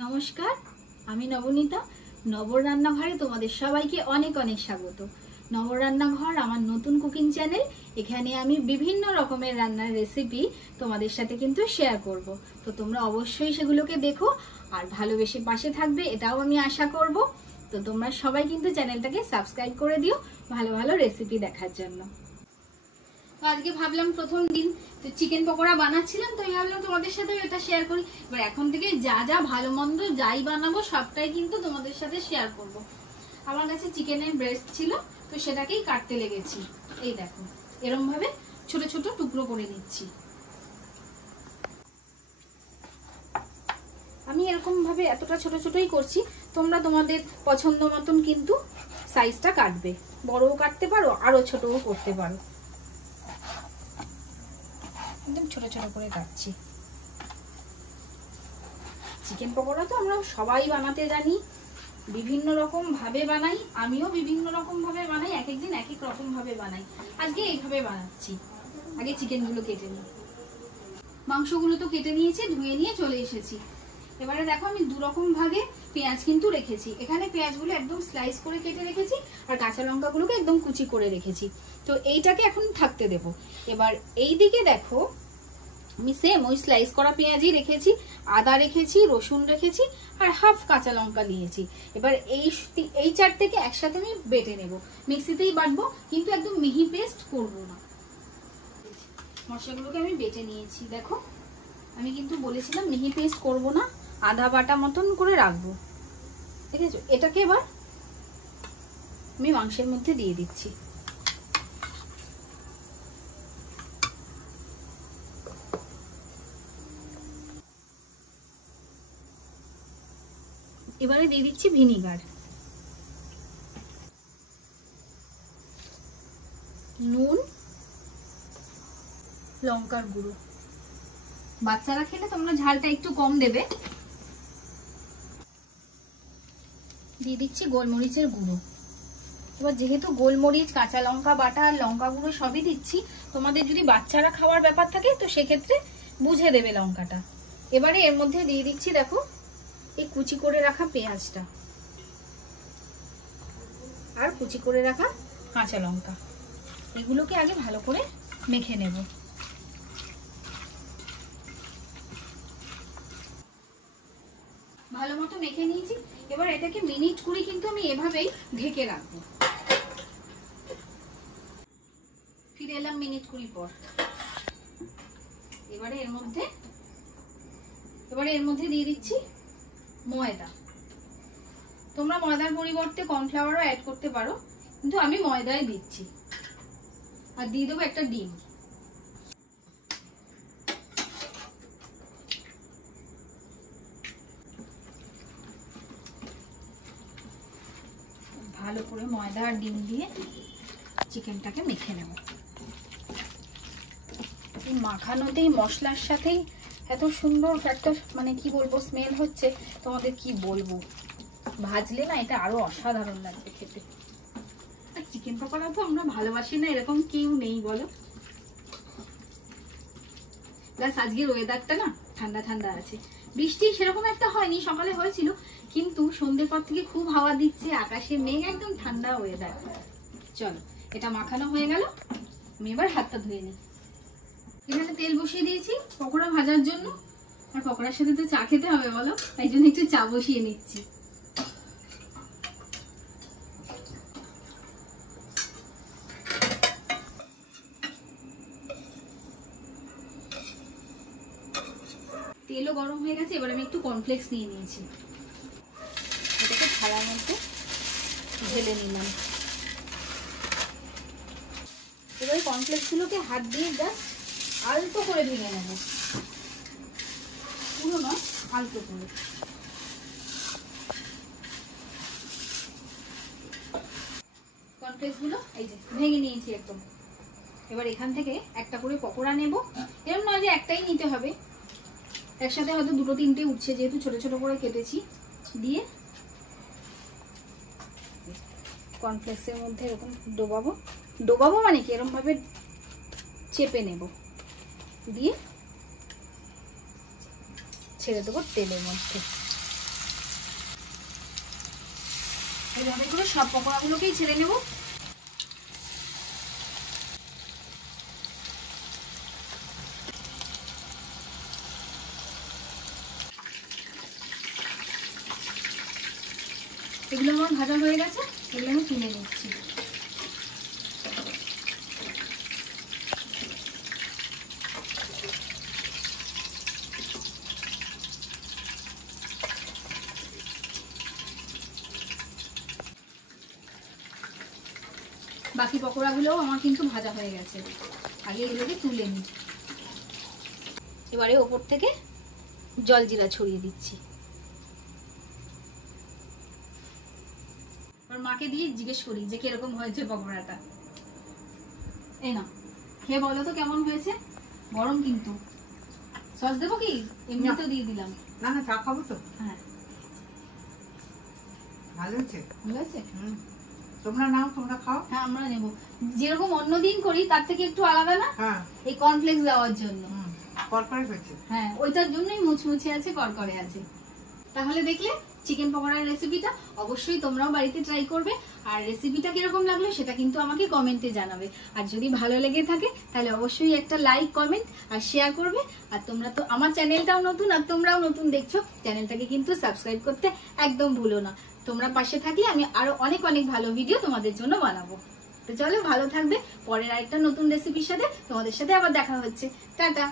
নমস্কার, আমি নবনীতা। নবর রান্নাঘরে তোমাদের সবাইকে অনেক অনেক স্বাগত। নবর রান্নাঘর আমার নতুন কুকিং চ্যানেল। এখানে আমি বিভিন্ন রকমের রান্নার রেসিপি তোমাদের সাথে কিন্তু শেয়ার করব। তো তোমরা অবশ্যই সেগুলোকে দেখো আর ভালোবেসে পাশে থাকবে, এটাও আমি আশা করব। তো তোমরা সবাই কিন্তু চ্যানেলটাকে সাবস্ক্রাইব করে দিও ভালো ভালো রেসিপি দেখার জন্য। আজকে ভাবলাম প্রথম দিন তো চিকেন পকোড়া বানাচ্ছিলাম, তো আমি ভাবলাম তোমাদের সাথে এটা শেয়ার করি। এবার এখন থেকে যা যা ভালো মন্দ যাই বানাবো সবটাই কিন্তু তোমাদের সাথে শেয়ার করব। আমার কাছে চিকেনের ব্রেস্ট ছিল, তো সেটাকেই কাটতে লেগেছি। এই দেখো, এরকম ভাবে ছোট ছোট টুকরো করে নিচ্ছি। আমি এরকম ভাবে এতটা ছোট ছোটই করছি, তোমরা তোমাদের পছন্দ মতন কিন্তু সাইজটা কাটবে। বড়ও কাটতে পারো, আরো ছোটও করতে পারো। একদম ছোট ছোট করে কাটছি। চিকেন পকোড়া তো আমরা সবাই বানাতে জানি, বিভিন্ন রকম ভাবে বানাই। আমিও বিভিন্ন রকম ভাবে বানাই, এক একদিন এক এক রকম ভাবে বানাই। আজকে এইভাবে বানাচ্ছি। আগে চিকেনগুলো কেটে নিই। মাংসগুলো তো কেটে নিয়েছি, ধুয়ে নিয়ে চলে এসেছি। এবারে দেখো, আমি দু রকম ভাগে পেঁয়াজ কিন্তু রেখেছি। এখানে পেঁয়াজগুলো একদম স্লাইস করে কেটে রেখেছি, আর কাঁচা লঙ্কাগুলোকে একদম কুচি করে রেখেছি। তো এইটাকে এখন থাকতে দেব। এবার এই দিকে দেখো, আমি সেম ওই স্লাইস করা পেঁয়াজই রেখেছি, আদা রেখেছি, রসুন রেখেছি, আর হাফ কাঁচা লঙ্কা নিয়েছি। এবার এই চারটেকে একসাথে আমি বেটে নেব। মিক্সিতেই বাটবো, কিন্তু একদম মিহি পেস্ট করব না। মশলাগুলোকে আমি বেটে নিয়েছি। দেখো, আমি কিন্তু বলেছিলাম মিহি পেস্ট করব না, আধা বাটা মতন করে রাখবো। ঠিক আছে, এটাকে এবার আমি মাংসের মধ্যে দিয়ে দিচ্ছি। এবারে দিয়ে দিচ্ছি ভিনিগার, নুন, লঙ্কার গুঁড়ো। বাচ্চারা খেলে তোমরা ঝালটা একটু কম দেবে। দিয়ে দিচ্ছি গোলমরিচের গুঁড়ো। এবার যেহেতু গোলমরিচ, কাঁচা লঙ্কা বাটা আর লঙ্কা গুঁড়ো সবই দিচ্ছি, তোমাদের যদি বাচ্চারা খাওয়ার ব্যাপার থাকে তো সেক্ষেত্রে বুঝে দেবে লঙ্কাটা। এবারে এর মধ্যে দিয়ে দিচ্ছি, দেখো, এই কুচি করে রাখা পেঁয়াজটা আর কুচি করে রাখা কাঁচা লঙ্কা। এগুলোকে আগে ভালো করে মেখে নেব। ভালো মতো মেখে নিয়েছি। এবার এটাকে মিনিট 20 কিন্তু আমি এভাবেই ঢেকে রাখবো। ফিরে এলাম মিনিট 20 পর। এবারে এর মধ্যে দিয়ে দিচ্ছি ময়দা। তোমরা ময়দার পরিবর্তে কর্নফ্লাওয়ারও অ্যাড করতে পারো, কিন্তু আমি ময়দাই দিচ্ছি। আর দিয়ে দেবো একটা ডিম। ভালো করে ময়দা আর ডিম দিয়ে চিকেনটাকে মেখে নেব। এই মাখানোতেই মশলার সাথেই এত সুন্দর একটা কি বলবো স্মেল হচ্ছে, তোমাদের কি বলবো। ভাজলে না এটা আরো অসাধারণ লাগবে খেতে। আর চিকেন পকোড়া তো আমরা ভালোবাসি না এরকম কেউ নেই বলো। প্লাস আজকের ওয়েদারটা না ঠান্ডা ঠান্ডা আছে। বৃষ্টি সেরকম একটা হয়নি, সকালে হয়েছিল, কিন্তু সন্ধ্যের পর থেকে খুব হাওয়া দিচ্ছে, আকাশে মেঘ, একদম ঠান্ডা ওয়েদার। চলো, এটা মাখানো হয়ে গেল। আমি এবার হাতটা ধুয়ে নিই। এখানে তেল বসিয়ে দিয়েছি পকোড়া ভাজার জন্য, আর পকোড়ার সাথে তো চা খেতে হবে বলো, তাই জন্য একটু চা বসিয়ে নিচ্ছি। তেলও গরম হয়ে গেছে। এবার আমি একটু কর্নফ্লেক্স নিয়ে নিয়েছি, এটাকে থালার মধ্যে ঢেলে নিলাম। এবার কর্নফ্লেক্স গুলোকে হাত দিয়ে জাস্ট আলতো করে ভেঙে নেব, পুরো নয়, আলতো করে। কর্নফ্লেক্স গুলো এই যে ভেঙে নিয়েছি একদম। এবার এখান থেকে একটা করে পকোড়া নেব। এরকম নয় যে একটাই নিতে হবে, একসাথে হয়তো দুটো তিনটে উঠছে, যেহেতু ছোট ছোট করে কেটেছি। দিয়ে কর্নফ্লেক্সের মধ্যে এরকম ডোবাবো মানে কি, এরকম ভাবে চেপে নেব, দিয়ে ছেড়ে দেবো তেলের মধ্যে। এইভাবে করে সব পকোড়াগুলোকেই ছেড়ে নেব। এগুলো আমার ভাজা হয়ে গেছে, এগুলো আমি তুলে নিচ্ছি। বাকি পকোড়াগুলোও আমার কিন্তু ভাজা হয়ে গেছে, আগে এগুলোকে তুলে নিই। এবারে ওপর থেকে জল জিরা ছড়িয়ে দিচ্ছি। মাকে দিয়ে জিজ্ঞেস করি যে কিরকম হয়েছে পকোড়াটা। এই না, খেয়ে বলো তো কেমন হয়েছে। গরম কিন্তু। সস দেবো কি? এমনিতেও দিয়ে দিলাম। না না, চা খাবো তো। হ্যাঁ, ভালো হয়েছে। ভালো আছে। তোমরা নাও, তোমরা খাও। হ্যাঁ, আমরা নেবো। যেরকম অন্যদিন করি তার থেকে একটু আলাদা না? হ্যাঁ, এই কর্নফ্লেক্স দেওয়ার জন্য। করকরে হয়েছে। হ্যাঁ, ওইটার জন্যই মুচমুচে আছে, করকরে আছে। তাহলে দেখলে চিকেন পকোড়ার রেসিপিটা, অবশ্যই তোমরাও বাড়িতে ট্রাই করবে। আর রেসিপিটা কিরকম লাগলো সেটা কিন্তু আমাকে কমেন্টে জানাবে। আর যদি ভালো লেগে থাকে তাহলে অবশ্যই একটা লাইক, কমেন্ট আর শেয়ার করবে। আর তোমরা তো আমার চ্যানেলটাও নতুন, আর তোমরাও নতুন দেখছো, চ্যানেলটাকে কিন্তু সাবস্ক্রাইব করতে একদম ভুলো না। তোমরা পাশে থাকলে আমি আরো অনেক অনেক ভালো ভিডিও তোমাদের জন্য বানাবো। তো চলো, ভালো থাকবে। পরের আরেকটা নতুন রেসিপির সাথে তোমাদের সাথে আবার দেখা হচ্ছে। টাটা।